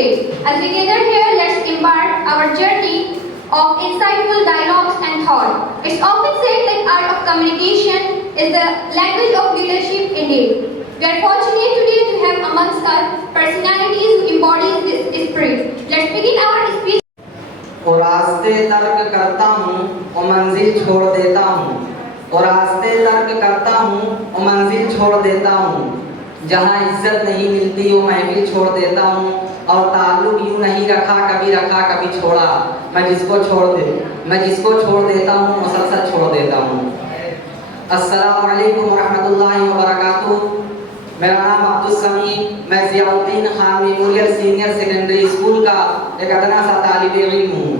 today. As we gather here, let's embark our journey of insightful dialogues and thought. It's often said that art of communication is the language of leadership indeed. We are fortunate today to have amongst us personalities who embody this spirit. Let's begin our speech. और रास्ते तर्क करता हूँ और मंजिल छोड़ देता हूँ, और रास्ते तर्क करता हूँ और मंजिल छोड़ देता हूँ। जहाँ इज्जत नहीं मिलती वो महफिल छोड़ देता हूँ, और ताल्लुक यूँ नहीं रखा कभी छोड़ा। मैं जिसको छोड़ देता हूँ मुसलसल छोड़ देता हूँ। अस्सलामु अलैकुम रहमतुल्लाहि व बरकातुहू। मेरा नाम अब्दुल समी, मैं ज़ियाउद्दीन Khan memorial senior secondary school का एक अदना सा तालिब इल्म हूँ।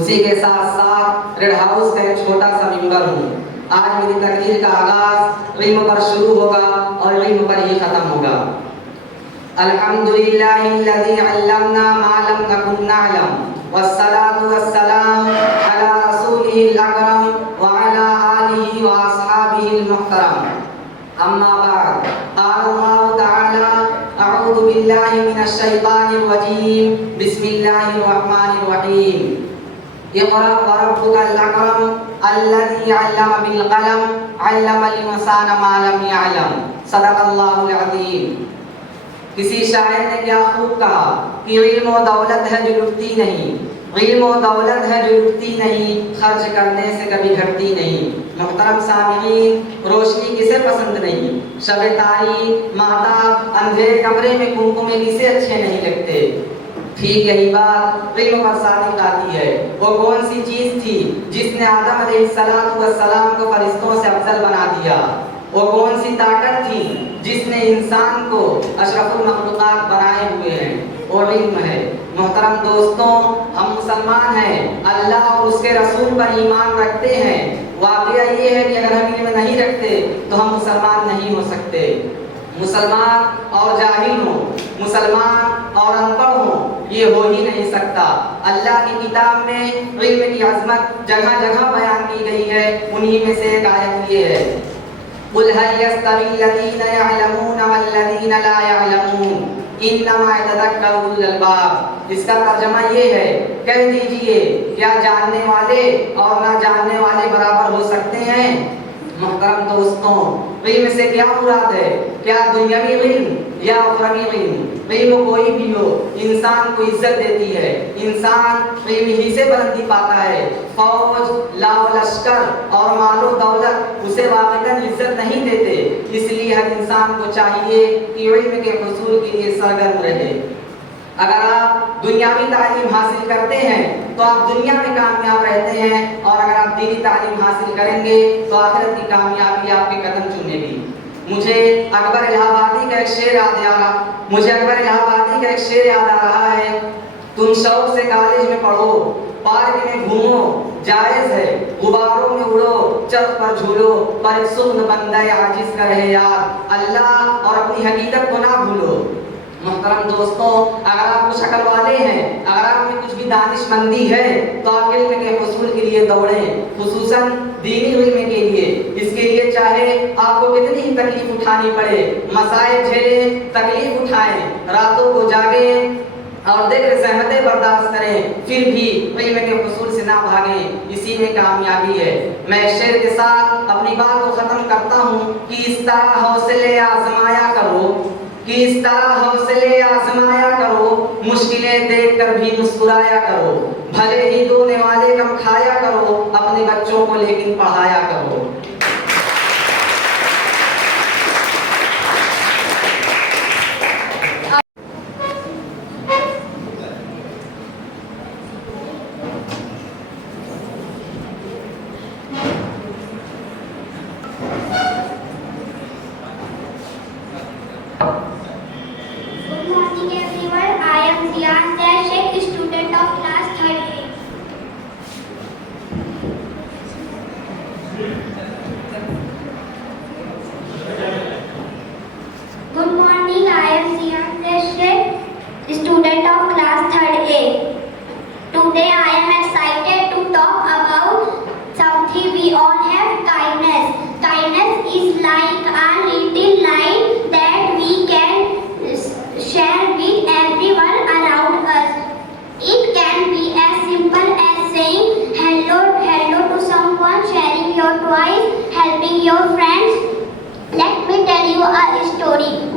उसी के साथ साथ रेड हाउस का एक छोटा सा मेंबर हूँ। आज मेरी तकरीर का आगाज इल्म पर शुरू होगा और इल्म पर ही खत्म होगा। अल्हम्दुलिल्लाहिल्लज़ी अल्लमना मा लम नकुन नअलम, वस्सलातु वस्सलाम अला रसूलिहिल अकरम व अला आलिहि व अस्हाबिहिल मुहतरम। अम्मा बाद, क़ाल अल्लाहु तआला अऊज़ु बिल्लाहि मिनश शैतानिर रजीम, बिस्मिल्लाहिर रहमानिर रहीम। इक़रा व रब्बुकल अकरम अल्लज़ी अल्लम बिल क़लम अल्लमल इंसाना मा लम यअलम। सदक़ल्लाहुल अज़ीम। किसी शायर ने क्या खूब कहा कि इल्म और दौलत है जो लुटती नहीं, इल्म और दौलत है जो लुटती नहीं, खर्च करने से कभी घटती नहीं। मोहतरम सामिईन, रोशनी किसे पसंद नहीं, शब तारीक, माताब, अंधेरे कमरे में कुमकुमे किसे अच्छे नहीं लगते। ठीक यही बात इल्म पर सादिक आती है। वो कौन सी चीज़ थी जिसने आदम अलैहिस्सलाम को फरिश्तों से अफजल बना दिया? वो कौन सी ताकत थी जिसने इंसान को अशरफुल मखलूक़ात बनाए हुए हैं? और इल्म है। मोहतरम दोस्तों, हम मुसलमान हैं, अल्लाह और उसके रसूल पर ईमान रखते हैं। वाक़या ये है कि अगर हम इल्म नहीं रखते तो हम मुसलमान नहीं हो सकते। मुसलमान और जाहिल हो, मुसलमान और अनपढ़ हो, ये हो ही नहीं सकता। अल्लाह की किताब में इल्म की अज़मत जगह जगह बयान की गई है। उन्हीं में से एक आयत ये है, कुल हल यस्तवील्लज़ीना यअलमून वल्लज़ीना ला यअलमून इन्नमा यतज़क्करु उलुल अलबाब। इसका तर्जुमा ये है, कह दीजिए क्या जानने वाले और ना जानने वाले बराबर हो सकते हैं? मोहतरम दोस्तों, इल्म से क्या मुराद है? क्या दुनियावी इल्म या उखरवी इल्म? इल्म कोई भी हो, इंसान को इज्जत देती है। इंसान इल्म ही से बुलंदी पाता है। फौज, लाओ लश्कर और मालो दौलत उसे वाक़तन इज्जत नहीं देते। इसलिए हर इंसान को चाहिए कि इल्म के हुसूल के लिए सरगर्म रहे। अगर आप दुनियावी तालीम हासिल करते हैं तो आप दुनिया में कामयाब रहते हैं, और अगर आप दीनी तालीम हासिल करेंगे तो आखिरत की कामयाबी आपके कदम चूमेगी। मुझे अकबर इलाहाबादी का एक शेर याद आ रहा है, तुम शौक से कॉलेज में पढ़ो, पार्क में घूमो, जायज है, गुबारों में उड़ो, चरख पर झूलो, पर सुन्न बंदे आजिज का रहे याद, अल्लाह और अपनी हकीकत को ना भूलो। मोहतरम दोस्तों, अगर आप कुछ अकल वाले हैं, अगर आप में कुछ भी दानिशमंदी है, तो आप इल्म के हुसूल के लिए दौड़ें, खुसूसन दीनी इल्म के लिए। इसके लिए चाहे आपको कितनी ही तकलीफ उठानी पड़े, मसाइल झेलें, तकलीफ उठाएं, रातों को जागें और देख सहमतें बर्दाश्त करें, फिर भी इल्म के हुसूल से ना भागें। इसी में कामयाबी है। मैं शेर के साथ अपनी बात को खत्म करता हूँ कि इस तरह हौसले आजमाया करो, मुश्किलें देखकर भी मुस्कुराया करो, भले ही दोने वाले कम खाया करो, अपने बच्चों को लेकिन पढ़ाया करो।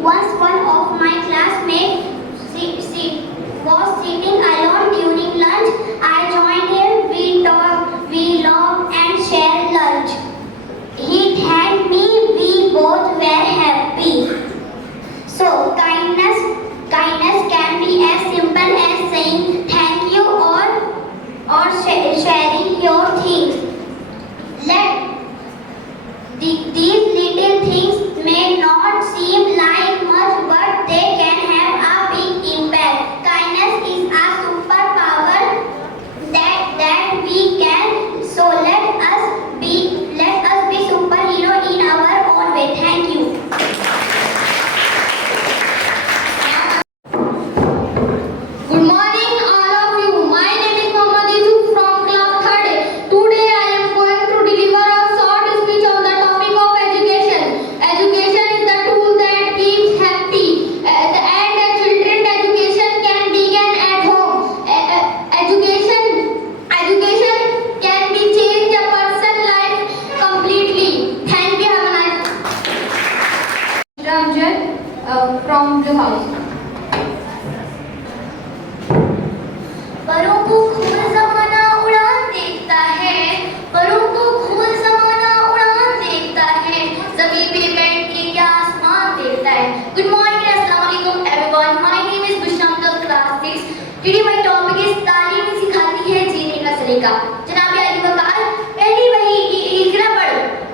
Once one of my classmates was sitting alone during lunch. I joined him. We talked, we laughed and shared lunch. He thanked me. We both were happy. So kindness can be as simple as saying thank you or sharing your things. These little things may not seem like much, but they can have a big impact. Kindness is a superpower that we can. So let us be superhero in our own way. Thank you. Good morning, all of you. My name is Mohammad Yusuf from class 3rd. Today I am going to deliver a short speech on the topic of education. Education is the tool that keeps happy. And as children, education can begin at home. Education can be change a person's life completely. Thank you. Have a nice. Ramjan from Blue House. परों को खुद ज़माना उड़ान देखता है, परों को खुद ज़माना उड़ान देखता है, ज़मीन पे बैठ के क्या आसमान देखता है. Good morning, अस्सलाम वालेकुम everyone. My name is Bushram Kal, class 6. Today my topic is तालीम सिखाती है जीने का सलीका. जनाब अली वकार, पहली वही इकरा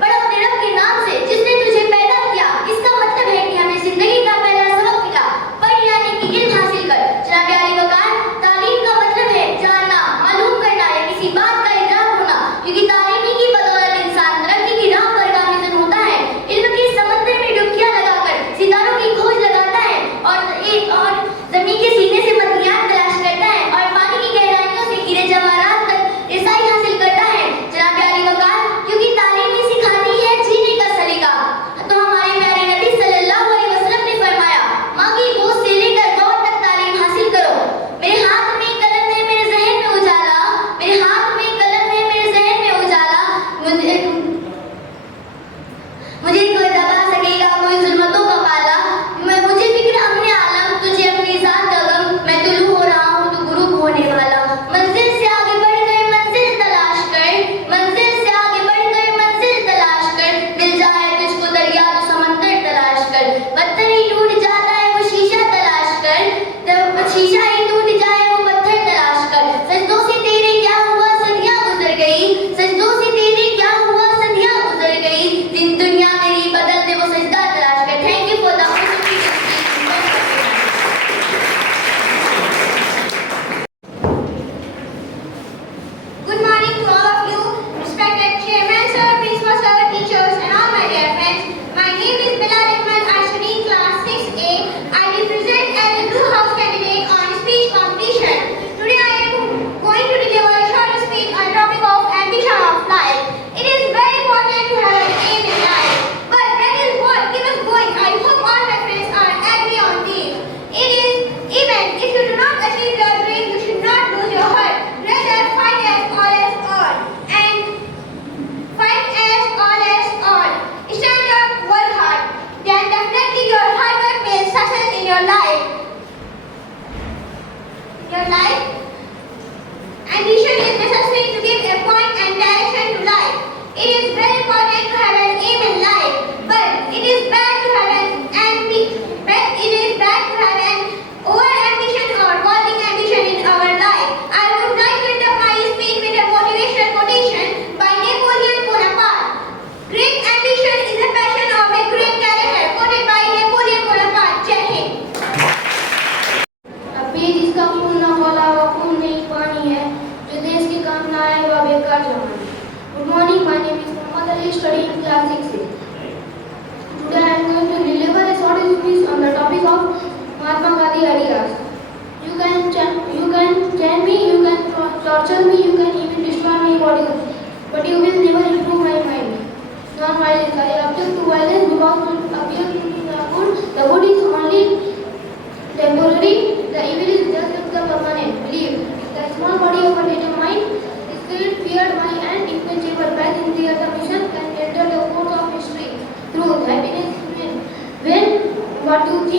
पढ़ो अपने रब के नाम से जिसने तुझे पैदा किया. इसका मतलब है कि हमें जिंदगी का पहला सबक मिला. पढ़ यानी कि इल्म हासिल कर. जनाब अली वकार, तालीम का मतलब है जानना, मालूम करना या किसी बात का इदराक होना, क्योंकि तालीम ही की बदौलत इंसान तरक्की की राह पर गामज़न होता है. इल्म के समंदर में डुबकियां लगाकर सितारों की खोज लगाता है और जमीन के सीने से मदनियात तलाश करता है और पानी की गहराइयों से हीरे जवाहरात तक रसाई हासिल करता है. जनाब अली वकार, क्योंकि तालीम ही सिखाती है जीने का सलीका. तो हमारे प्यारे नबी सल्लल्लाहु अलैहि वसल्लम ने फरमाया, माँ की गोद से लेकर गौर तक तालीम हासिल करो. मेरे हाथ में कलम है, मेरे ज़हन में उजाला. मेरे हाथ में कलम है, मेरे ज़हन में उजाला. मुझे कोई दबा सकेगा, कोई जुल्मतों का पाला. मुझे फिक्र अपने आलम, तुझे अपनी जात का गम. मैं तुलू हो रहा हूँ, तू गुरूब होने वाला. मंजिल से आगे बढ़कर मंजिल तलाश कर, मंजिल से आगे बढ़कर मंजिल तलाश कर. मिल जाए तुझको दरिया तो समंदर तलाश कर. पत्थर ही टूट जाता है वो शीशा तलाश कर, तब शीशा ही टूट जाए वो पत्थर तलाश कर. सजदों से तेरे क्या हुआ सदियां गुजर गई, सजदों से तेरे क्या हुआ सदियां गुजर गई. दिन दुनिया मेरी बदल दे वो सजदा तलाश कर. Thank you for the opportunity. Good morning to all of you, respected chairman, sir, principal, sir, teachers, and all my dear friends. My name is Bilal Ahmed Ashari, class 6A. I represent as a Blue House candidate on speech competition. Today I am going to deliver a short speech on the topic of ambition of life. It is very important to have an aim in life, but that is what keeps us going. I hope all my friends are agree on this. It is even if you do not achieve your dream, you should not lose your heart. Rather, fight as all as all, and fight as all as all. Stand up, work hard. Then definitely your hard work will success in your life. Ambition is necessary to give a point and direction to life. It is very important to have an aim in life, but it is bad to have an over ambition or wanting ambition in our life. I would like to end up my speech with a motivational quotation by Napoleon Bonaparte. Great ambition is a passion of a great character, quoted by Napoleon Bonaparte. Jai Hind. अभी जिसका खून न बोला वो खून नहीं पानी है, जो देश के काम न आए वह बेकार जवानी. Good morning, my name is Mohammad Ali, studying in class 6A. Today I am going to deliver a short speech on the topic of Mahatma Gandhi ideas. You can chain me, you can torture me, you can even destroy my body, but you will never improve my mind. Non-violence. I object to violence because it appears to me the good is only temporary, the evil is just the permanent. Believe. The small body of a determined is filled, feared by an inquenchable path in the other mission can enter the course of history. Truth, happiness, when what you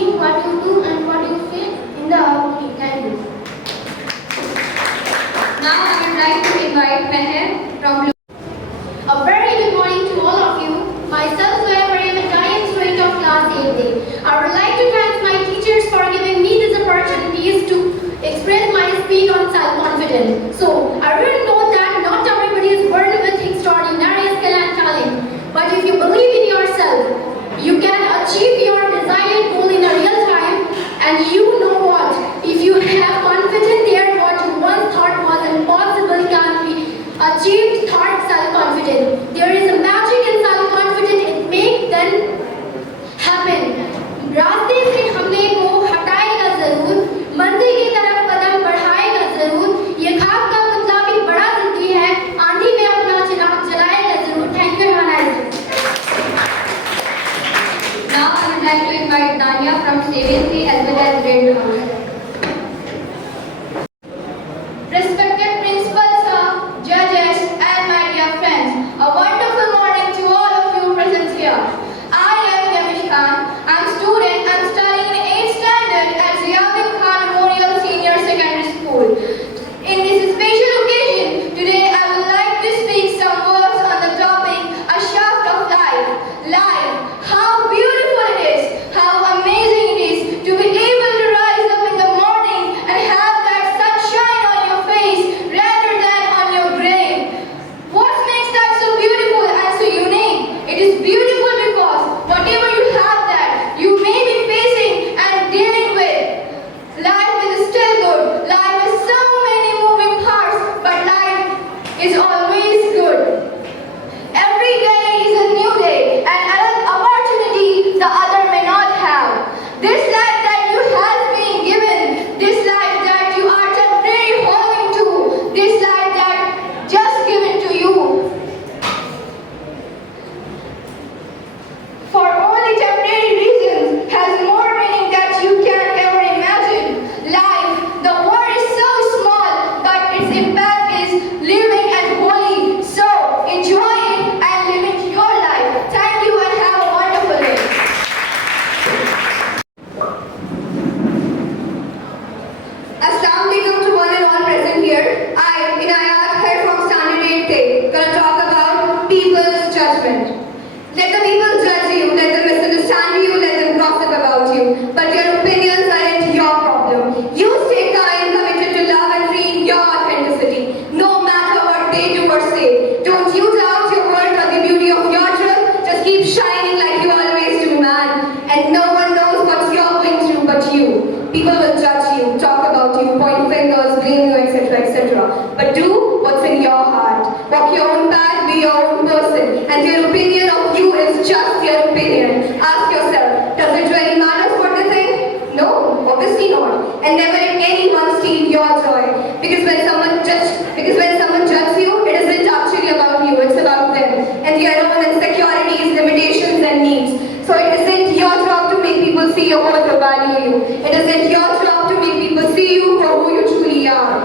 you point fingers, blame you, etc., etc. But do what's in your heart. Walk your own path, be your own person. And their opinion of you is just their opinion. Ask yourself, does it really matter what they think? No, obviously not. And never let anyone steal your joy. Because when someone judges you, it isn't actually about you, it's about them. And their own insecurities, limitations, and needs. So it isn't your job to make people see your worth or value you. It isn't your job to make people see you for who you truly are.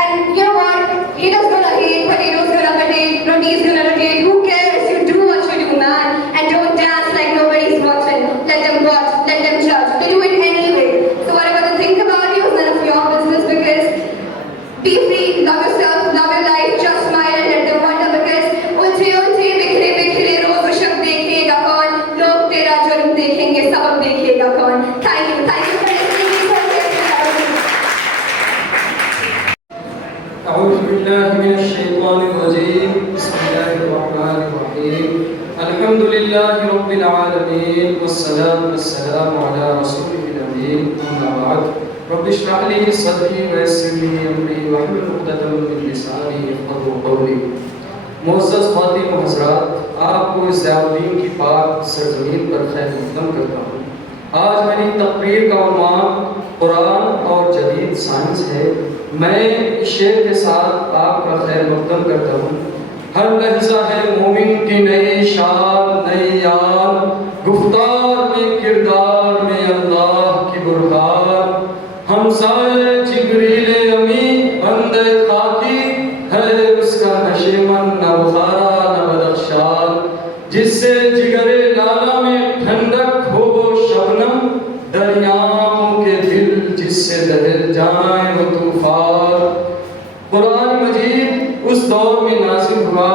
And you know what? Haters gonna hate, potatoes gonna potato, roti's gonna rotate. Who cares? You do what you do, man. And don't dance like nobody's watching. Let them watch, let them judge. They do it anyway. So whatever they think about you is none of your business, because be free, love yourself, love your life, just smile and let them wonder, because उलझे बिखरे बिखरे रोज शब देखेगा कौन, लोग तेरा जुर्म देखेंगे, सबक देखेगा कौन. Thank you for listening. أعوذ بالله من الشيطان الرجيم بسم الله الرحمن الرحيم الحمد لله رب العالمين والصلاة والسلام على رسوله الأمين أما بعد رب اشرح لي صدري ويسر لي أمري واحلل عقدة من لساني يفقهوا قولي. मुअज़्ज़ज़ ख़वातीन व हज़रात, आपको इस ज़ियाउद्दीन की पाक सरज़मीन पर खैर मक़दम करता हूँ। आज मेरी तक़रीर का उन्वान कुरान और जदीद साइंस है। मैं इस शेर के साथ आपका खैर मक़दम करता हूँ। हर लहज़ा है मोमिन की नई शान नई याद, गुफ्तार में किरदार में अल्लाह की बुरहान, हमसाए जिब्रील अमी बंदे खाकी है उसका नशेमन न बुखारा न बदख्शान, जिससे जिगरे लाला में ठंडक हो वो शबनम, दरियाओं के दिल जिससे दहल जाए वो तूफान। कुरान मजीद उस दौर में नाज़िल हुआ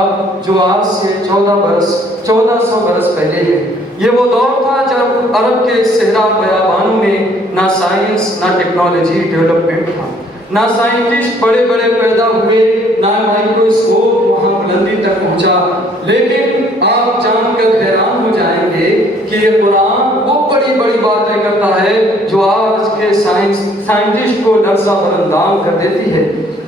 जो आज से 1400 बरस पहले है। ये वो दौर था जब अरब के सहरा बयाबानों में ना साइंस ना टेक्नोलॉजी डेवलपमेंट था, ना साइंटिस्ट बड़े बड़े पैदा हुए, ना माइक्रोस्कोप वहाँ बुलंदी तक पहुँचा। लेकिन आप जानकर हैरान हो जाएंगे कि ये कुरान वो बड़ी बड़ी बातें करता है जो आज के साइंटिस्ट को लर्ज़ा बरंदाम कर देती है।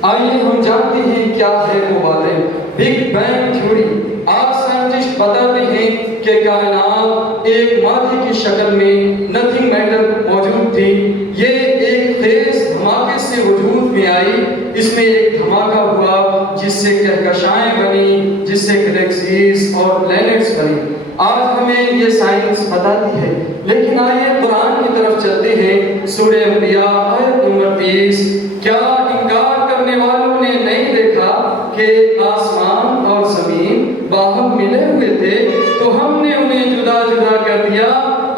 आइए हम जानते हैं क्या है वो बातें। Big bang theory. आज साइंटिस्ट बताते हैं कि कायनात एक मादे की शक्ल में नथिंग मैटर मौजूद थी। ये एक तेज धमाके से वजूद में आई। इसमें एक धमाका हुआ जिससे कहकशाएं बनी, जिससे गैलेक्सीज और प्लैनेट्स बनी। आज हमें ये साइंस बताती है। लेकिन आइए कुरान की तरफ चलते हैं। सूरह अंबिया आयत नंबर 30। क्या इनकार करने वालों ने नहीं देखा कि आसमान और जमीन बाहम मिले हुए थे, तो हमने उन्हें जुदा जुदा कर दिया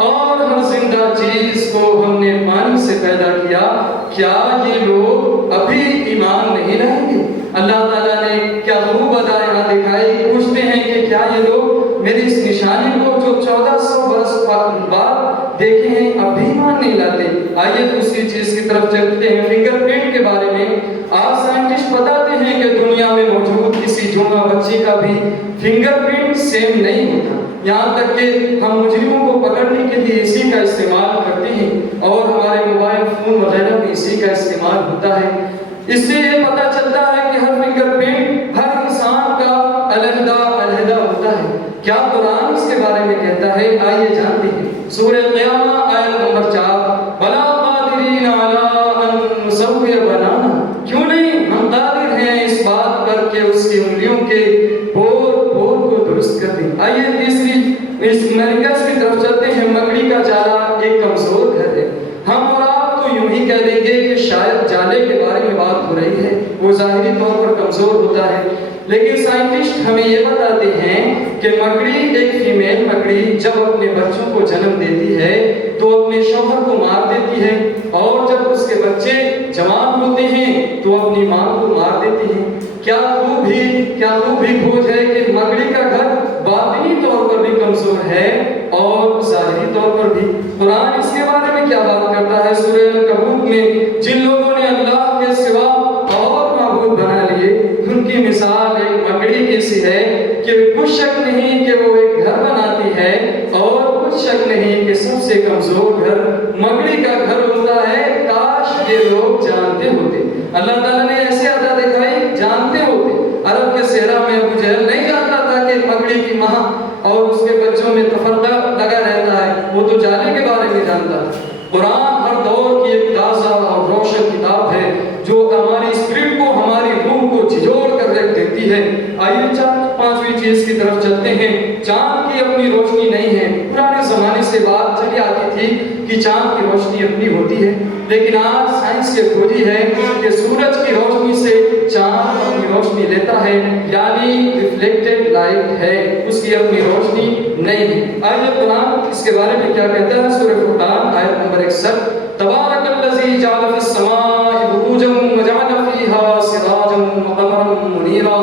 और हर जिंदा चीज को हमने पानी से पैदा किया। क्या ये लोग अभी ईमान नहीं लाएंगे? अल्लाह ताला ने क्या खूब अदा यहाँ दिखाई। पूछते हैं कि क्या ये लोग मेरी इस निशानी को जो 1400 बरस बाद देखे हैं अब भी ईमान नहीं लाते? आइए दूसरी चीज की तरफ चलते हैं, फिंगरप्रिंट के बारे में। आज साइंटिस्ट बताते हैं कि दुनिया में मौजूद किसी जुमा बच्चे का भी फिंगरप्रिंट सेम नहीं होता। यहाँ तक कि हम मुजरिमों को पकड़ने के लिए इसी का इस्तेमाल करते हैं और हमारे मोबाइल फोन वगैरह में इसी का इस्तेमाल होता है। इससे ये पता चलता है कि हर फिंगरप्रिंट हर इंसान का अलहदा अलहदा होता है। क्या कुरान इसके बारे में कहता है? आइए जानते हैं। सूरह क़ियामा आयत नंबर 4। बला कादिरीन अला अन नुसव्विय बनाना। क्यों नहीं, हम कादिर हैं इस बात पर कि उसकी उंगलियों के बोर को दुरुस्त कर दें। आइए तीसरी इस अमेरिका की तरफ चलते हैं। मकड़ी का जाला एक कमजोर घर है। हम और आप तो यूं ही कह देंगे कि शायद जाले के बारे में बात हो रही है, वो जाहिरी तौर पर कमजोर होता है। लेकिन साइंटिस्ट हमें ये बताते हैं कि मकड़ी, एक फीमेल मकड़ी जब अपने बच्चों को जन्म देती है तो अपने शौहर को मार देती है, और जब उसके बच्चे जवान होते हैं तो अपनी माँ को मार देती है। क्या खूबी खोज है कि मकड़ी का घर बातिनी तौर पर भी कमजोर है और ज़ाहिरी तौर पर भी। कुरान इसके बारे में क्या बात करता है? सूरह अल-कबूत में जिन लोगों ने अल्लाह के सिवा और माबूद बना लिए, उनकी मिसाल एक मकड़ी की सी है कि कुछ शक नहीं कि वो एक घर बनाती है, और कुछ शक नहीं कि सबसे कमजोर घर मकड़ी का घर होता है। काश ये लोग में अबू जहल नहीं जानता था कि पगड़ी की माँ और उसके बच्चों में तफर्रा लगा रहता है, वो तो जाने के बारे में जानता था। कुरान हर दौर की एक ताज़ा और रोशन किताब है जो हमारी स्पिरिट को, हमारी रूह को झिझोड़ कर रख देती है। आइए पांचवी चीज की तरफ चलते हैं। चांद की अपनी रोशनी नहीं है। पुराने जमाने से बात चली आती थी कि चांद की रोशनी अपनी होती है, लेकिन आज साइंस ये खोजी है कि सूरज की रोशनी से चांद अपनी रोशनी लेता है, यानी रिफ्लेक्टेड लाइट है, उसकी अपनी रोशनी नहीं है। आइए कुरान इसके बारे में क्या कहता है। सूरह फुरकान आयत नंबर 61, तबारकल्लज़ी जअल फिस समाई बुरूजन व जअल फीहा सिराजन व क़मरन मुनीरा।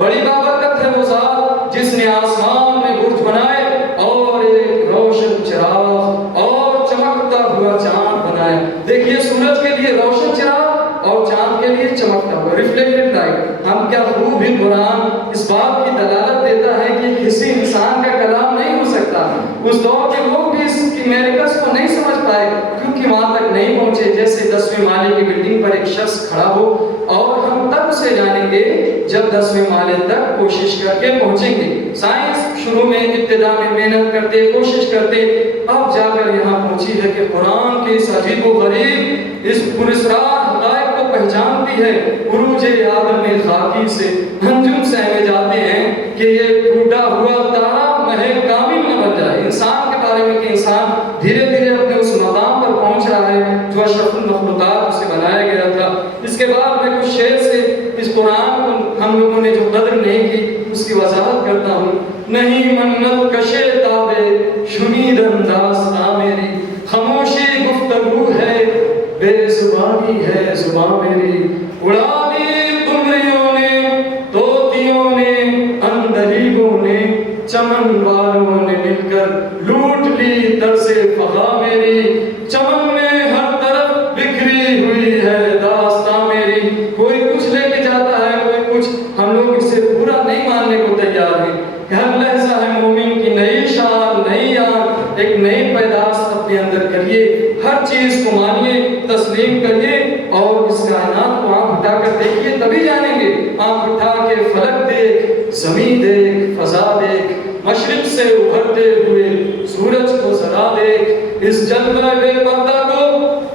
बड़ी बाबरकत है वो ज़ात जिसने आसमान में बुर्ज बनाए और एक रोशन चिराग और चमकता हुआ चांद बनाया। देखिए, सूरज के लिए रोशन चिराग और चांद के लिए चमकता हुआ रिफ्लेक्टेड लाइट। हम क्या खूब ही कुरान इस बात की दलालत देता है कि किसी इंसान का कलाम नहीं हो सकता। उस दौर के लोग भी इसकी मेरिकल्स को नहीं समझ पाए क्योंकि वहां तक नहीं पहुंचे। जैसे 10वें माले की बिल्डिंग पर एक शख्स खड़ा हो, और हम तब उसे जानेंगे जब 10वें माले तक कोशिश करके पहुंचेंगे। साइंस शुरू में इब्तिदा में मेहनत करते, कोशिश करते, अब जाकर यहाँ पहुंची है कि कुरान के इस अजीब-ओ-गरीब, इस पुरस्कार हक़ाइक़ को पहचानती है। उरूज-ए आदम में खाकी से अंजुम सहमे जाते हैं कि ये टूटा हुआ तारा महल कामिल न बन जाए। इंसान के बारे में कि इंसान धीरे धीरे अपने उस मकाम पर पहुंच रहा है जो अशरफुल मखलूक़ात उसे बनाया गया था। इसके बाद मैं कुछ शेर से इस कुरान को हम लोगों ने जो कदर नहीं की उसकी वजाहत करता हूँ। नहीं मन्नत कशे ताबे शुनीद अंदाज़ मेरी, खामोशी गुफ्तगू है बेज़ुबानी है जुबान मेरी। उड़ा दी तुमरियों ने, तोतियों ने, अंदरीबों ने, चमन वालों ने मिलकर लूट ली तरसे फगा मेरी। चमन में हर तरफ बिखरी हुई है दास्तां मेरी। कोई कुछ लेके जाता है, कोई कुछ, हम लोग इसे पूरा नहीं मानने को तैयार हैं। हर लहजा है मोमिन की नई शान, नई आन, एक नई पैदाश अपने अंदर करिए। हर चीज को मानिए, तस्लीम करिए और इस कायनात को आंख उठाकर देखिए, तभी जानेंगे। आंख उठा के फलक देख, ज़मीन देख, फजा देख, मशरिक से उभरते हुए सूरज को जरा देख, इस जलवा बेपर्दा को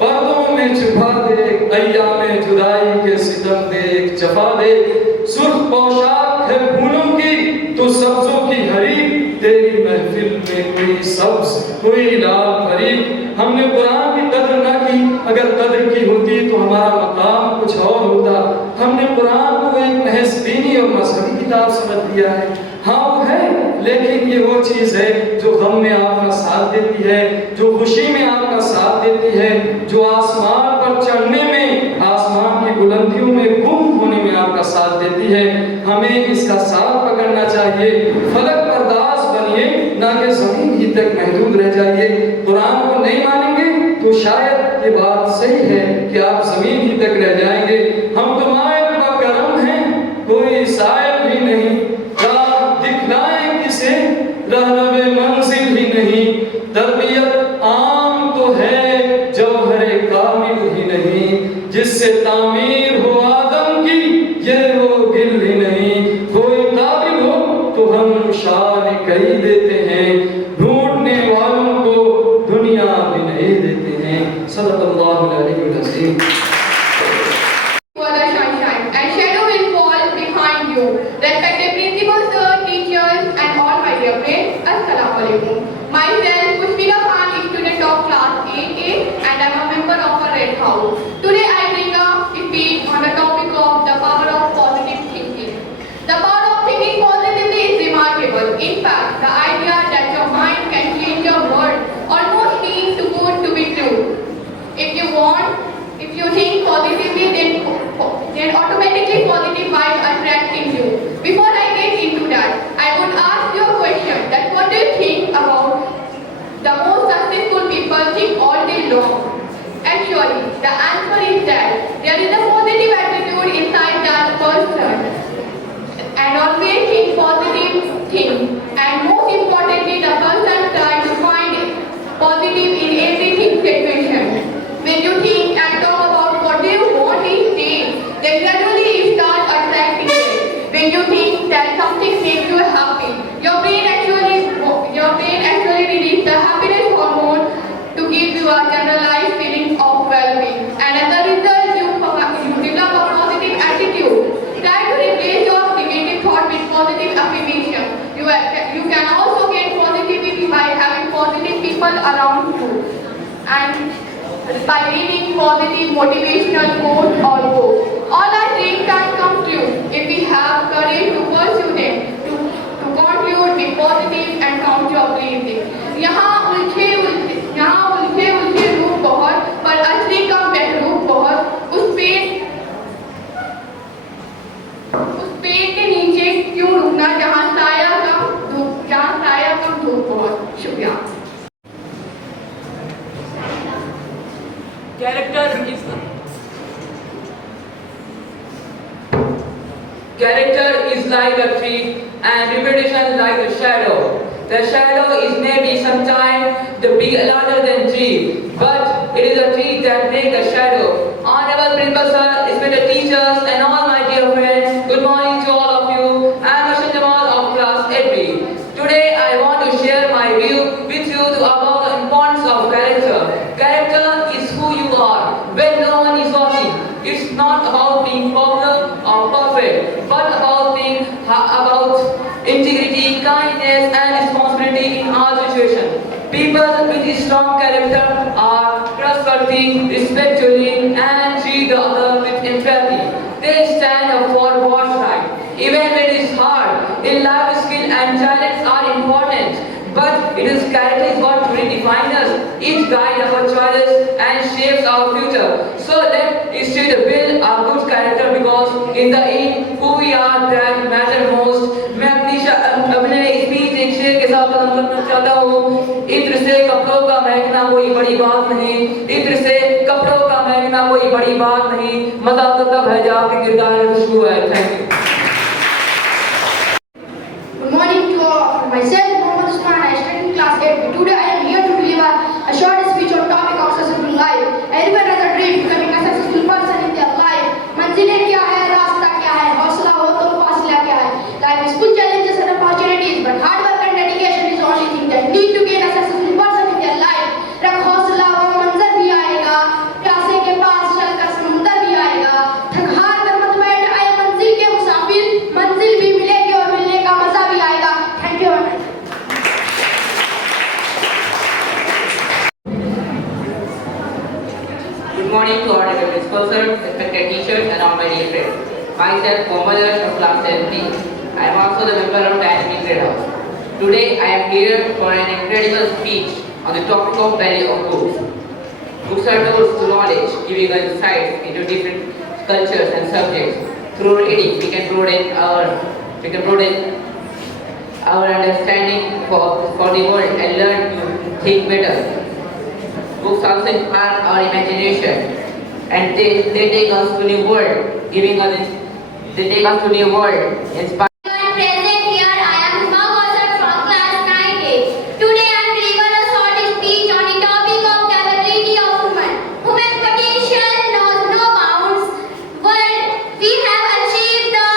पर्दों में छुपा देख, अय्यामे जुदाई के सितम देख, जफा देख। सुर्ख पोशाक है फूलों की तो सब्जों की हरी, तेरी महफिल में कोई सब्ज कोई लाल परी। हमने कुरान की कदर ना की, अगर कदर की होती तो हमारा मकाम कुछ और होता। हमने कुरान को एक महज दीनी और मजहबी किताब समझ लिया है। हाँ वो है, लेकिन ये वो चीज़ है जो गम में आपका साथ देती है, जो खुशी में आपका साथ देती है, जो आसमान पर चढ़ने में, आसमान की बुलंदियों में गुम होने में आपका साथ देती है। हमें इसका साथ पकड़ना चाहिए। फलक बर्दाश्त बनिए, ना कि ज़मीन ही तक महदूद रह जाइए। कुरान को नहीं मानेंगे तो शायद ये बात सही है कि आप ज़मीन ही तक रह जाएंगे। हम तो मायल का करम हैं, कोई सायल भी नहीं, दिखलाएं किसे रहनवे मंजिल ही नहीं। तरबियत आम तो है जौहरे कामिल ही नहीं, जिससे तामीर हो आदम की ये वो गिल ही नहीं। कोई काबिल हो तो हम शान कही देते हैं, ढूंढने वालों को दुनिया भी नहीं देते हैं। सल्लल्लाहु अलैहि वसल्लम। Myself, Pushpita Khan, student of class 8A, and I am a member of a Red House. Today I bring a speech on the topic of the power of positive thinking. The power of thinking positively is remarkable. In fact, the idea that your mind can change your world almost seems too good to be true. If you think positively, then automatically positive vibes attracting you. Before I get into that, I would ask you a question: that what do you think about the most successful people think all day long? Actually, the answer is that there is a positive attitude inside that person, and always think positive things. And most importantly, the person tries to find positive in everything situation. When you think and talk about what you want each day, then gradually by reading positive motivational quotes or books. All our dreams can come true if we have courage to pursue them, to conclude, be positive and count your blessings. यहाँ उलझे उलझे रूप बहुत, पर असली का महरूप बहुत। उस पेड़ के नीचे क्यों रुकना जहाँ साया कम धूप बहुत। शुक्रिया। Character is like a tree and reputation is like a shadow. The shadow is maybe sometimes the big larger than tree, but it is a tree that makes the shadow. Honorable Principal Sir, respected teachers and all my dear friends, good morning to all of you. I am Ashan Jamal of class 8B. Today I want to share my view with you about the importance of character. Character is who you are when no one is watching. It's not about being popular or perfect, but about integrity, kindness and responsibility in all situations. People with a strong character are trustworthy, respectful and treat the other with empathy. They stand up for what's right. Even when it's hard, in life skill and talents are important. But it is character is what really defines us. It guides our choices and shapes our future. So let's still build a good character because in the end, who we are that matter most. मैं अपने स्पीच एक शेर के साथ खत्म करना चाहता हूँ। इत्र से कपड़ों का महकना कोई बड़ी बात नहीं। इत्र से कपड़ों का महकना कोई बड़ी बात नहीं। मजा तो तब है जब आपके किरदार में खुशबू है। Thank you. Good morning to all. Myself, Mohammad Usman. I study in class 8. Today I am here to deliver a short speech on topic of successful life. Everyone has a dream becoming a successful person in their life. मंजिलें क्या है, रास्ता क्या है, हौसला हो तो फासला क्या है. Life is full challenges and opportunities, but hard work and dedication is the only thing that need to gain a successful person in their life. रख हौसला वो मंजर भी आएगा, प्यासे के पास चलकर समुंदर भी आएगा. थक हार कर मत बैठ आए मंजिल के मुसाफिर, मंजिल भी मिलेगी और मिलने का मजा भी आएगा. Thank you. Good morning to all the principal sir, respected teachers and all my dear friends. Myself, Mohammad Ash of class 7B. I am also the member of Dynamic Grade House. Today I am here for an incredible speech on the topic of value of books. Books are tools to knowledge, giving us insights into different cultures and subjects. Through reading, we can broaden our understanding for the world and learn to think better. Books also inspire our imagination and they take us to new world, inspire. Present here, I am Huma Kausar from class 9A. Today I am delivering a short speech on the topic of capability of women. Women's potential knows no bounds. We have achieved the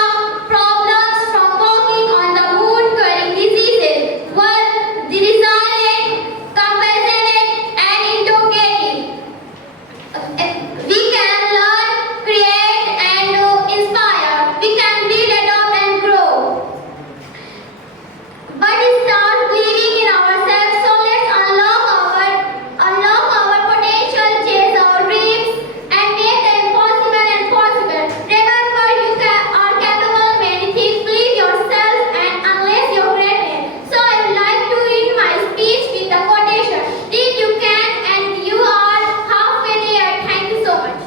problems from walking on the moon, curing diseases. The resilient, compassionate, and innovative. We can learn, create, and inspire. We can build, adopt, and grow. But it starts believing in ourselves. So let's unlock our potential, chase our dreams, and make the impossible and possible. Remember, you are capable of many things. Believe yourself and unleash your greatness. So I would like to end my speech with a quotation. Read you can, and you are halfway there. Thank you so much.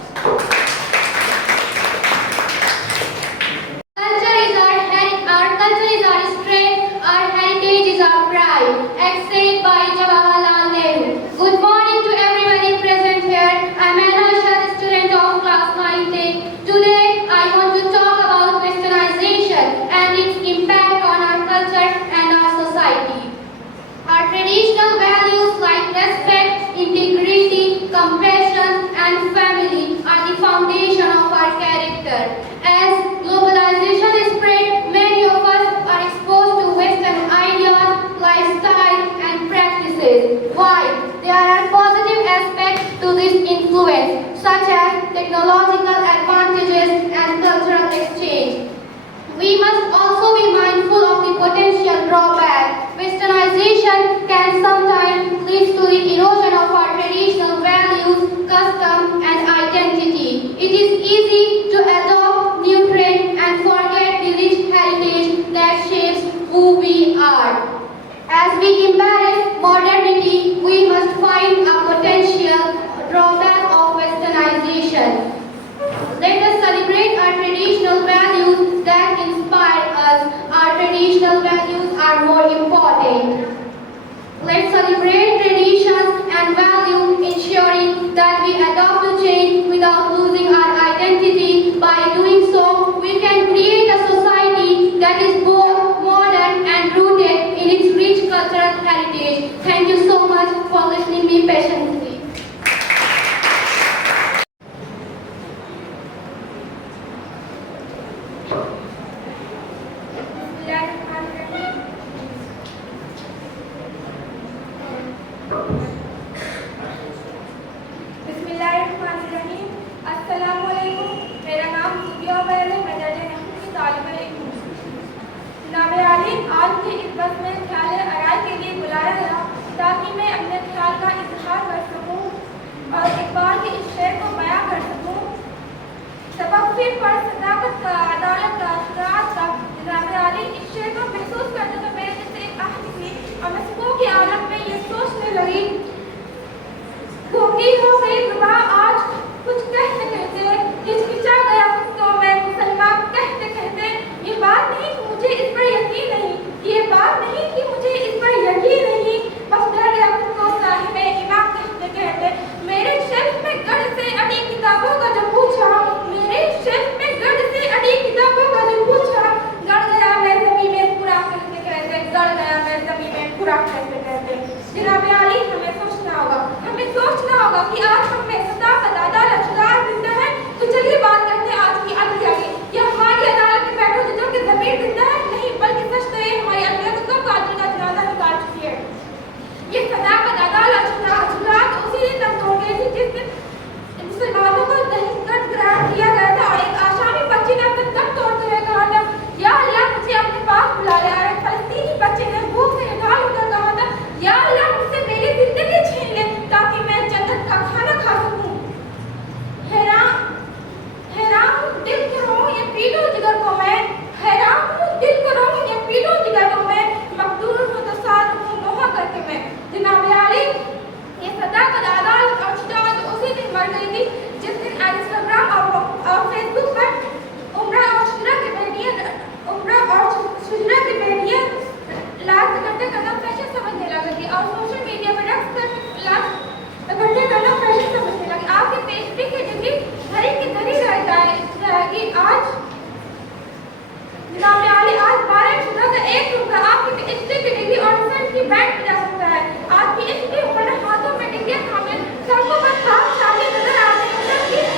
Our culture is our strength, our heritage is our pride. Explained by Jawaharlal Nehru. Good morning to everybody present here. I am Anusha, the student of class 9A. Today I want to talk about Westernization and its impact on our culture and our society. Our traditional values like respect, integrity, compassion, and family are the foundation of our character. As globalization is spread, many of us are exposed to Western ideas, lifestyle, and practices. While there are positive aspects to this influence, such as technological advantages and cultural exchange, we must also be mindful of the potential drawback. Westernization can sometimes lead to the erosion of our traditional values, customs, we are. As we embrace modernity, we must find a potential drawback of westernization. Let us celebrate our traditional values that inspire us. Our traditional values are more important. Let's celebrate traditions and value, ensuring that we adopt to change without losing our identity. By doing so, we can create a society that is both modern and rooted in its rich cultural heritage. Thank you so much for listening me patiently. बिस्मिल्लाहिर्रहमानिर्रहीम। अस्सलामुअलैकुम। मेरा नाम सुबिया बैल है। मैं दर्जे नहू की तालिबे इल्म हूँ। जनाब आली, आज के इस बस में ख्याल आराय के लिए बुलाया गया ताकि मैं अपने ख्याल का इजहार कर सकूँ और इकबाल के इस शेर को बयां कर सकूँ। सबक फिर पर सदाकत का, अदालत का, शुरात का। जनाब आली, इस शेर को महसूस करने तो मेरे जैसे एक आह निकली और मैं सुकून के आलम में ये सोचने लगी, गूंगी हो गई जुबां आज कुछ कहते कहते, हिचकिचा गया कुछ तो मैं मुसलमान कहते कहते। ये बात नहीं कि मुझे इस पर यकीन नहीं, ये बात नहीं कि मुझे इस पर यकीन नहीं, बस डर गया खुद को साहिबे इमाम कहते कहते। मेरे शेल्फ में गढ़ से अड़ी किताबों का जब पूछा, मेरे शेल्फ में गढ़ से अड़ी किताबों का जब पूछा, गड़ गया मैं ज़मीं में पूरा कहते कहते, गड़ गया मैं ज़मीं में पूरा कहते कहते। जनाब आली, हमें सोचना होगा कि आज हम में सदाकत, अदालत, शुरात जिंदा है, तो चलिए बात करते हैं आज की अदलिया की। क्या हमारी अदालत में बैठो जजों की ज़मीर जिंदा है? नहीं, बल्कि सच तो ये हमारी अदलिया को कब कातिल का जनाजा निकाल चुकी है। ये सदाकत, अदालत, शुरात उसी दिन तक तोड़ गई थी जिस दिन मुसलमानों को दहशतगर्द करार दिया गया था और एक आशामी बच्चे ने अपने दम तोड़ते हुए कहा था, या अल्लाह मुझे अपने पास बुला ले। और एक फलस्तीनी बच्चे ने भूख से निकाल कर कहा था, या अल्लाह मुझसे मेरी जिंदगी छीन ले ताकि मैं जन्नत का खाना खा सकूं। हैरान हूँ दिल को रो ये पीलो जिगर को मैं, हैरान हूँ दिल को रो ये पीलो जिगर को मैं, मकदूर हूँ तो साथ हूँ लोहा करके मैं। जनाब आली, ये सदाकत, अदालत और शुजाअत उसी दिन मर गई थी जिस दिन इंस्टाग्राम और फेसबुक पर उम्रा और शुरा की बेटियां लास्ट करते करना फैशन समझने लगी थी और सोशल मीडिया पर रक्स करते करना फैशन समझने लगी। आपकी पेस्ट्री की डिग्री घड़ी की घड़ी रह जाएगी। आज जनाब आली, आज 12 शुरा का एक टुकड़ा आपकी पेस्ट्री की डिग्री और रिसर्च की बैंक में जा सकता है। आज PhD हमारे हाथों में डिग्रियां थामे सड़कों पर खास सामने नजर आते हैं,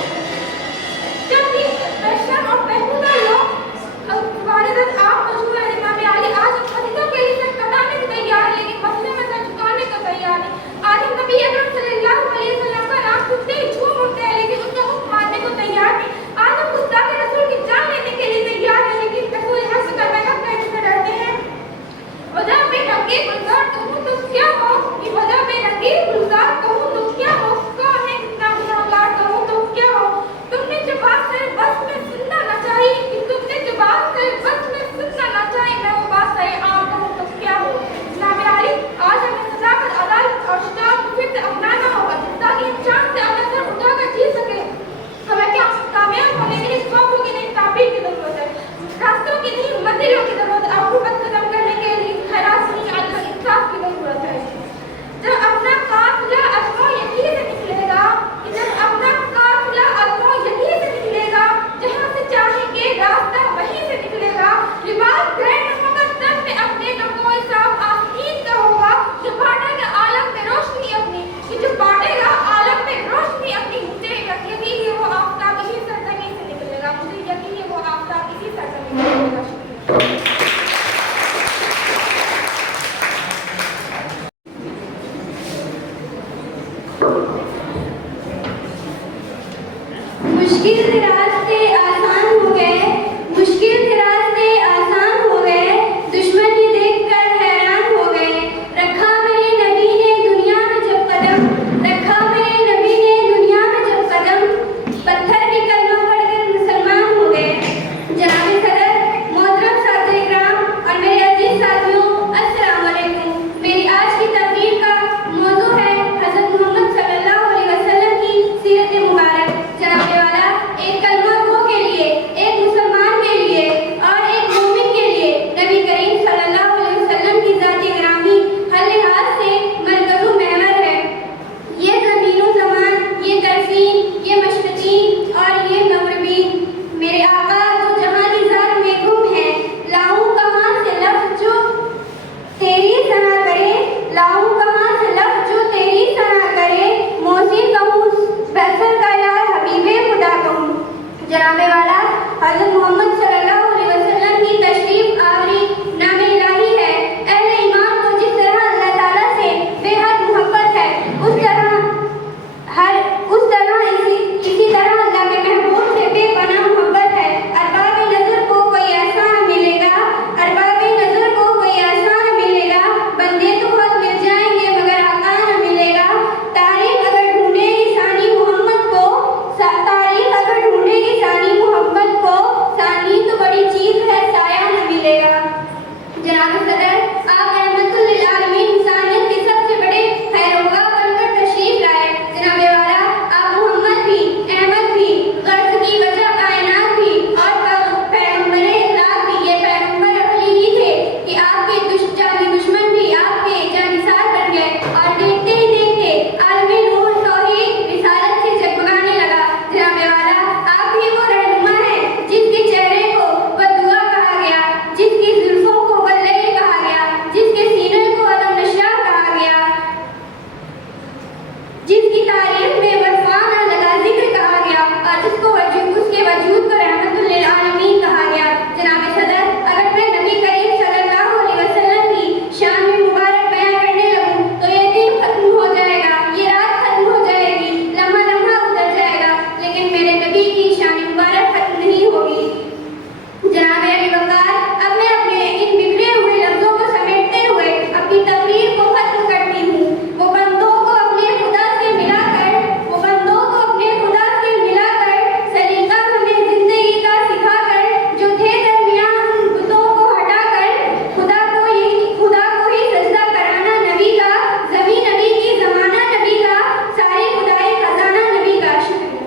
जबकि फैशन और बेहुदा लोग हमारे साथ आप मौजूद है। जनाब आली, आज हम खरीदों के लिए सर कटाने को तैयार है लेकिन मसले में सर झुकाने को तैयार नहीं। आज हम नबी अकरम सल्लल्लाहु अलैहि वसल्लम का नाम सुनते ही झूम उठते हैं लेकिन उनका हुक्म मानने को तैयार नहीं। आज हम गुस्ताखे रसूल की जान लेने के लिए तैयार हैं लेकिन रसूल हक से करना हक कहने से डरते हैं। वजह में रंगे गुलजार कहूँ तो क्या हो, ये वजह में रंगे गुलजार कहूँ तो क्या हो, कौन है कितना गुनाहगार कहूँ तो क्या हो। तुमने जो बात करे बस में सुनना ना चाहिए, कि तुमने जो बात करे बस में सुनना ना चाहिए, मैं वो बात सही आम कहूँ तो क्या हो। जनाब आली, आज हमें सदाकत, अदालत और शुजाअत को फिर से अपनाना होगा ताकि हम चांद से अपना सर उठाकर जी सके। हमें क्या कामयाब होने के लिए ख्वाबों की नहीं ताबीर की जरूरत है, रास्तों की नहीं मंदिरों की जरूरत है, गुर्बत खत्म करने के लिए खैरात नहीं अदल इंसाफ की जरूरत है। जब अपना काफिला अज़मो यहीं से निकलेगा, जब अपना काफिला अज़मो यहीं से निकलेगा, जहाँ से चाहेंगे रास्ता वहीं से निकलेगा। लिबास ग्रहण होगा तब में अपने का कोई साफ आस्तीन का होगा, जो बांटेगा आलम में रोशनी अपनी, कि जो बांटेगा आलम में रोशनी अपनी। मुझे यकीन है वो आफ्ताब इसी सरजमीन से निकलेगा, मुझे यकीन है वो आफ्ताब इसी सरजमीन से निकलेगा। मुश्किल से रास्ते आसान हो गए, मुश्किल से रास्ते आसान हो गए, दुश्मन ये देखकर हैरान हो गए। रखा मेरे नबी ने दुनिया में जब कदम, रखा मेरे नबी ने दुनिया में जब कदम, पत्थर भी कलमा पढ़कर मुसलमान हो गए। जनाब सदर, मोहतरम सादर इकराम और मेरे अजीज साथियों, नबी की शान मुबारक खत्म नहीं होगी। जनाब अली वक़ार, अब मैं अपने इन बिखरे हुए लफ्जों को समेटते हुए अपनी तकरीर को खत्म करती हूँ। वो बंदों को अपने खुदा से मिलाकर सलीका हमें जिंदगी का सिखाकर, जो थे दरमियान उन बुतों को हटाकर, खुदा को ही सजदा कराना नबी का, ज़मीं नबी की ज़माना नबी का, सारी खुदाई खजाना नबी का। शुक्रिया।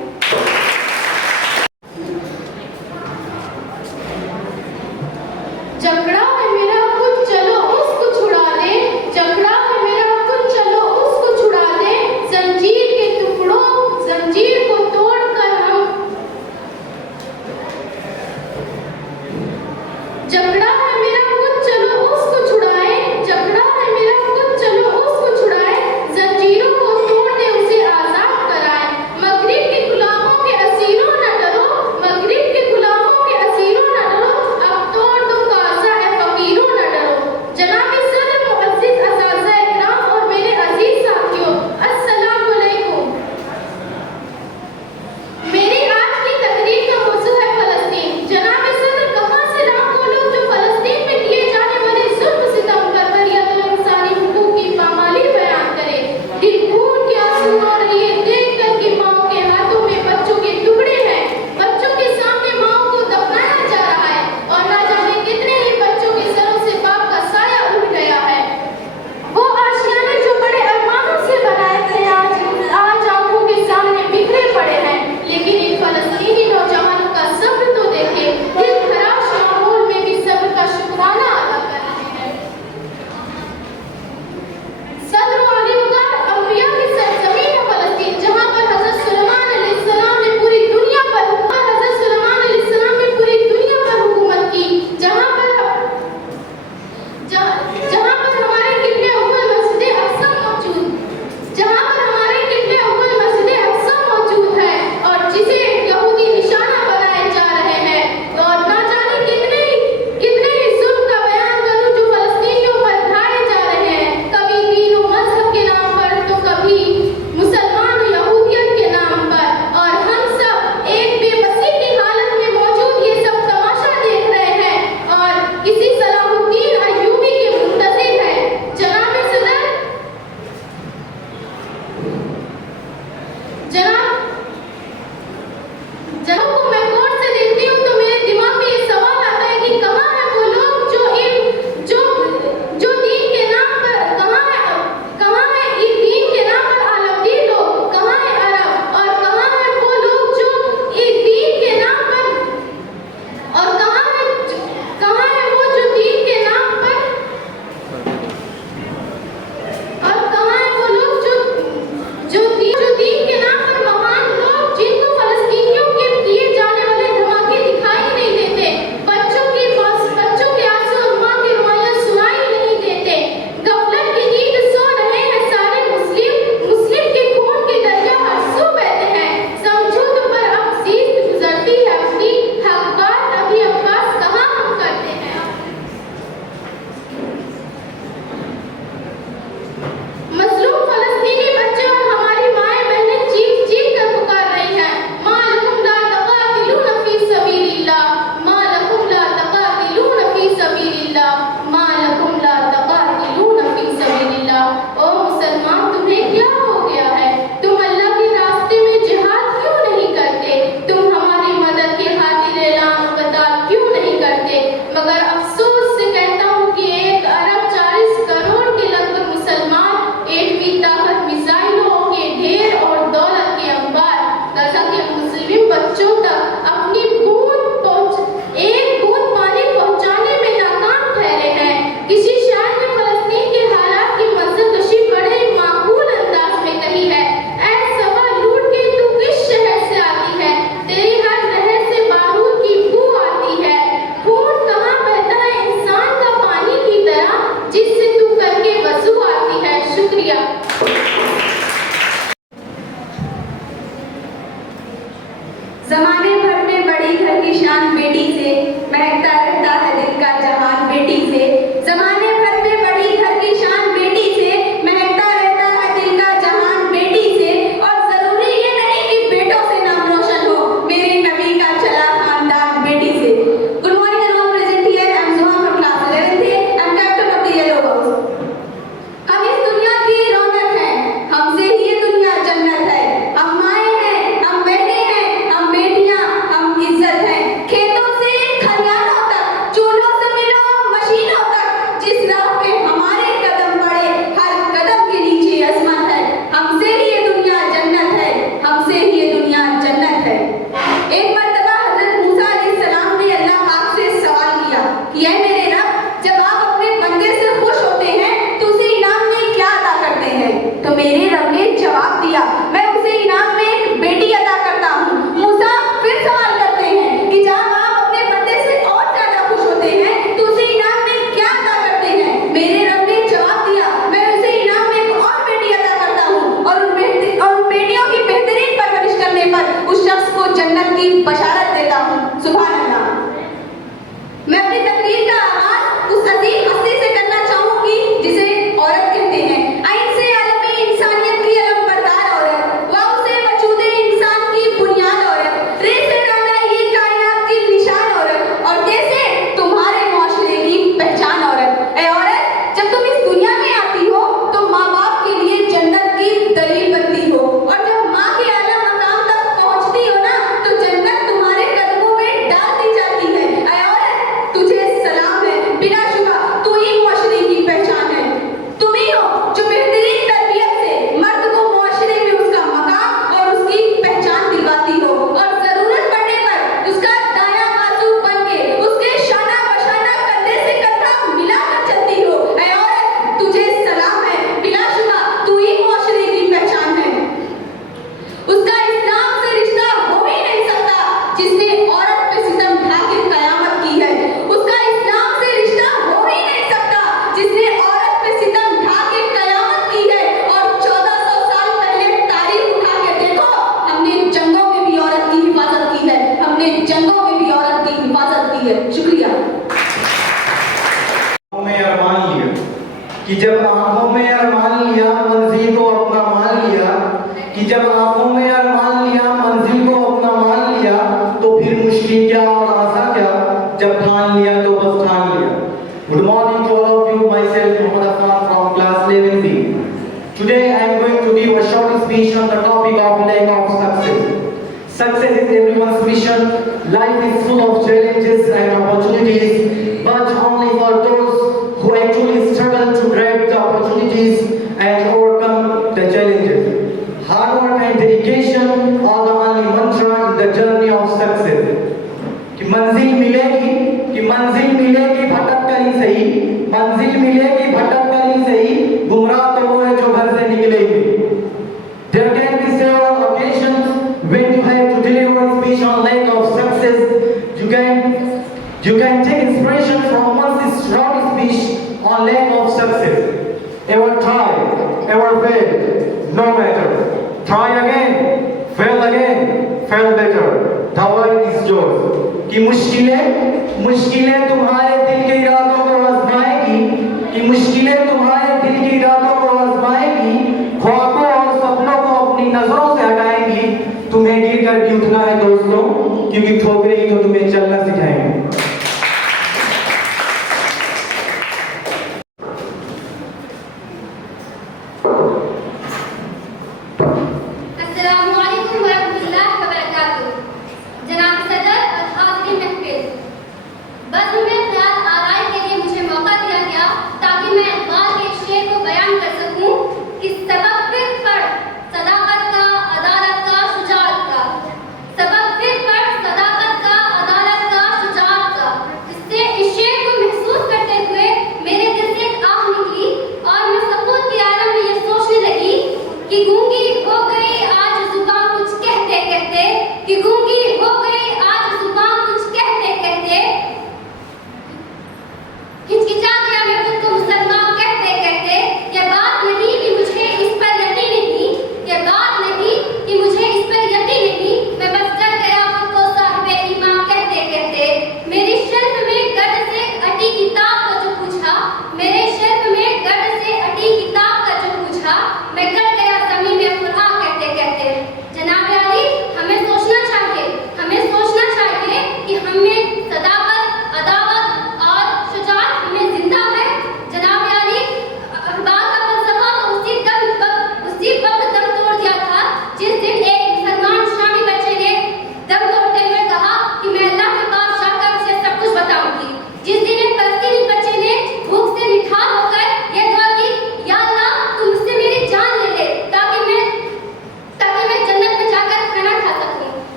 कि जब आंखों में अरमान लिया मंजिल को अपना मान लिया, कि जब आंखों में अरमान लिया मंजिल को अपना मान लिया, तो फिर मुश्किल क्या और आसा क्या, जब ठान लिया तो बस ठान लिया। Good morning to all of you. Myself Muhammad Afan from class 11B. Today I am going to give a short speech on the topic of lack of success. Success is everyone's mission. Life is full of challenges and opportunities, but only for those who actually struggle to grab the opportunities and overcome the challenges. Hard work and dedication are the only mantra in the journey of success. कि मंजिल मिलेगी भटक कर ही सही, मंजिल मिलेगी भटक कर ही सही, गुमराह तो वो है जो घर से निकले ही। There can be several occasions when you have to deliver a speech on lack of success. You can take inspiration from one's short speech on lack of success. Ever try, ever fail, no matter. Try again, fail better. The world is yours. कि मुश्किलें तुम्हारे दिल के इरादों को आजमाएगी, कि मुश्किलें तुम्हारे दिल के इरादों को आजमाएगी, ख्वाबों और सपनों को अपनी नजरों से हटाएंगी। तुम्हें गिर कर भी उठना है दोस्तों, क्योंकि ठोकरें ही तो तुम्हें चलना सिखाएंगे।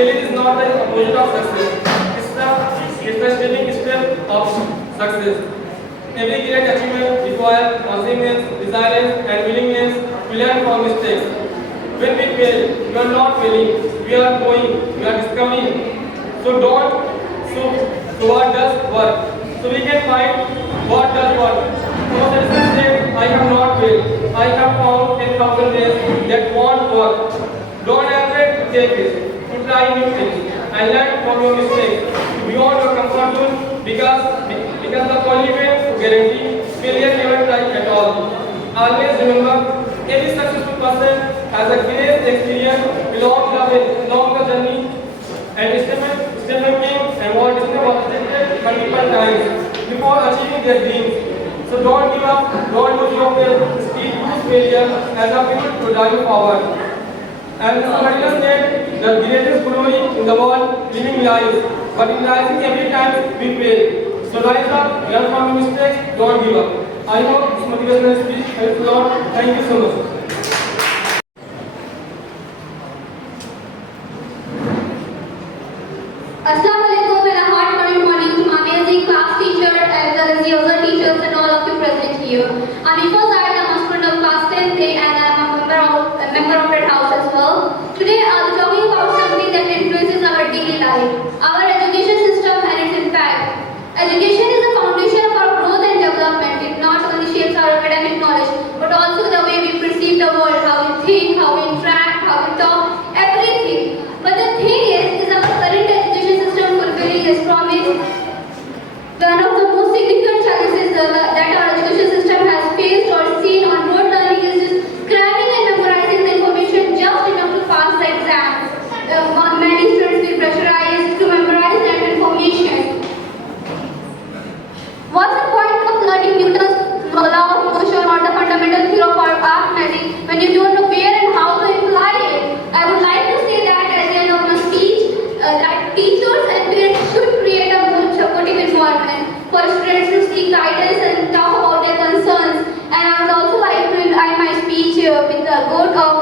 failure is not the opposite of success. It's the stepping step of success. Every great achievement requires consciousness, resilience, and willingness to learn from mistakes. When we fail, we are not failing, we are growing, we are discovering. So what does work? So we can find what does work. Thomas Edison said, I have not failed. I have found 10,000 ways that won't work. Don't be afraid to take risks, to try new things, and learn from your mistakes. Beyond your comfort zone because the only way to guarantee failure never try at all. Always remember, every successful person has a great experience along the journey, and Stephen King and Walt Disney was rejected multiple times before achieving their dreams. So don't give up, don't lose your faith, use failure as a fuel to drive forward. And somebody else said, the greatest glory in the world, living lives, but in rising every time we fail. So rise up, learn from your mistakes, don't give up. I hope this motivational speech helps a lot. Thank you so much. Assalamu alaikum and a heartfelt good morning to my amazing class teacher as well as the other teachers and all of you present here. I'm Ifaz Zahid, I'm a student of class 10th and I'm a member of Red House as well. Today I'll be talking about something that influences our daily life, our education system and its impact. Education is the foundation of our growth and development. It not only shapes our academic knowledge but also the way we perceive the world, how we think, how we interact, how we talk, everything. But the thing is our current education system fulfilling its promise? One of the most significant challenges that our education system has faced or seen on rote learning is just cramming and memorizing the information just enough to pass the exams. Many students feel pressurized to memorize that information. What's the point of learning Newton's law of motion or the fundamental theory of arithmetic when you don't know where and how to apply it? I would like to say that at the end of my speech, that teachers and parents should create a more supportive environment for students to seek guidance and talk about their concerns. And I would also like to end my speech with the quote of